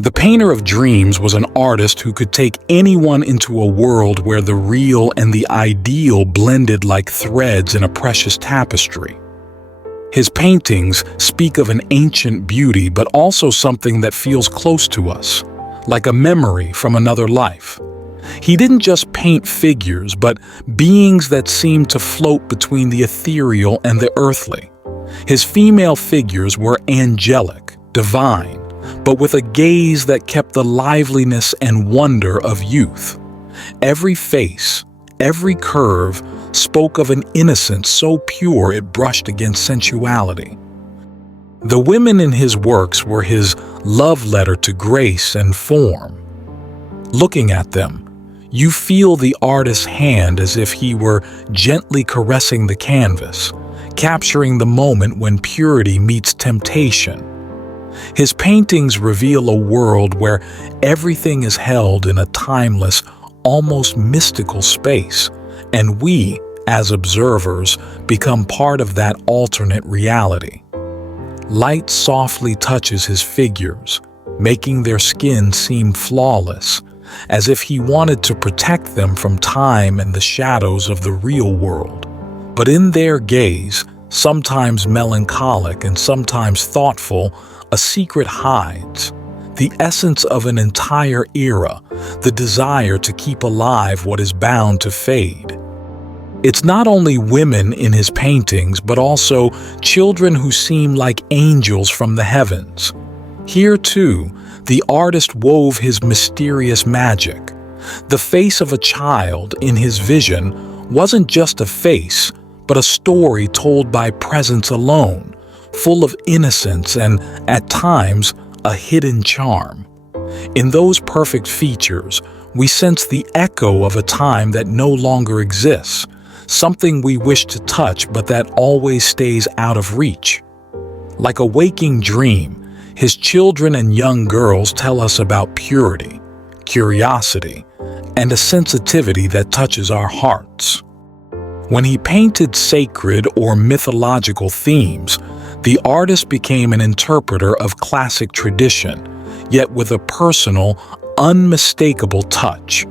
The painter of dreams was an artist who could take anyone into a world where the real and the ideal blended like threads in a precious tapestry. His paintings speak of an ancient beauty, but also something that feels close to us, like a memory from another life. He didn't just paint figures, but beings that seemed to float between the ethereal and the earthly. His female figures were angelic, divine, but with a gaze that kept the liveliness and wonder of youth. Every face, every curve, spoke of an innocence so pure it brushed against sensuality. The women in his works were his love letter to grace and form. Looking at them, you feel the artist's hand as if he were gently caressing the canvas, capturing the moment when purity meets temptation. His paintings reveal a world where everything is held in a timeless, almost mystical space, and we, as observers, become part of that alternate reality. Light softly touches his figures, making their skin seem flawless, as if he wanted to protect them from time and the shadows of the real world. But in their gaze, sometimes melancholic and sometimes thoughtful, a secret hides, the essence of an entire era, the desire to keep alive what is bound to fade. It's not only women in his paintings, but also children who seem like angels from the heavens. Here, too, the artist wove his mysterious magic. The face of a child in his vision wasn't just a face, but a story told by presence alone, full of innocence and, at times, a hidden charm. In those perfect features, we sense the echo of a time that no longer exists, something we wish to touch but that always stays out of reach. Like a waking dream, his children and young girls tell us about purity, curiosity, and a sensitivity that touches our hearts. When he painted sacred or mythological themes, the artist became an interpreter of classic tradition, yet with a personal, unmistakable touch.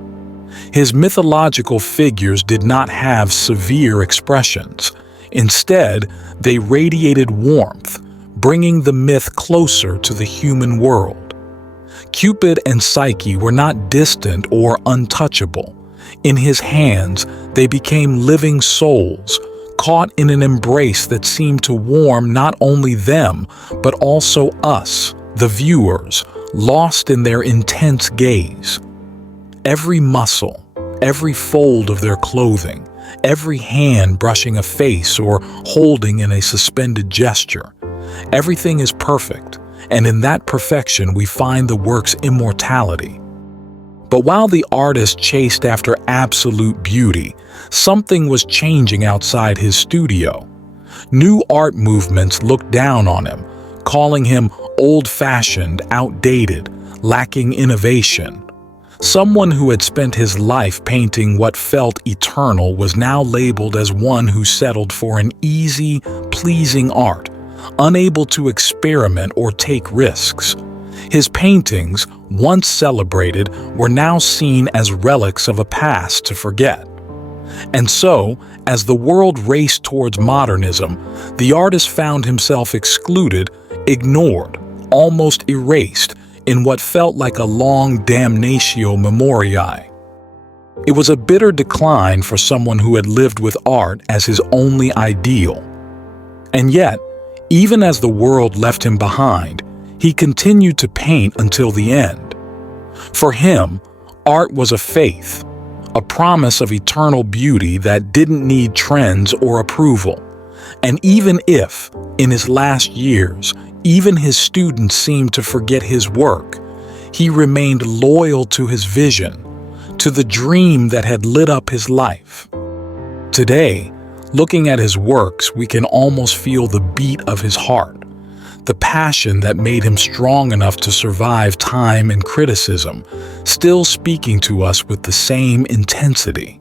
His mythological figures did not have severe expressions. Instead, they radiated warmth, bringing the myth closer to the human world. Cupid and Psyche were not distant or untouchable. In his hands, they became living souls, caught in an embrace that seemed to warm not only them, but also us, the viewers, lost in their intense gaze. Every muscle, every fold of their clothing, every hand brushing a face or holding in a suspended gesture, everything is perfect, and in that perfection we find the work's immortality. But while the artist chased after absolute beauty, something was changing outside his studio. New art movements looked down on him, calling him old-fashioned, outdated, lacking innovation. Someone who had spent his life painting what felt eternal was now labeled as one who settled for an easy, pleasing art, unable to experiment or take risks. His paintings, once celebrated, were now seen as relics of a past to forget. And so, as the world raced towards modernism, the artist found himself excluded, ignored, almost erased in what felt like a long damnatio memoriae. It was a bitter decline for someone who had lived with art as his only ideal. And yet, even as the world left him behind, he continued to paint until the end. For him, art was a faith, a promise of eternal beauty that didn't need trends or approval. And even if, in his last years, even his students seemed to forget his work, he remained loyal to his vision, to the dream that had lit up his life. Today, looking at his works, we can almost feel the beat of his heart, the passion that made him strong enough to survive time and criticism, still speaking to us with the same intensity.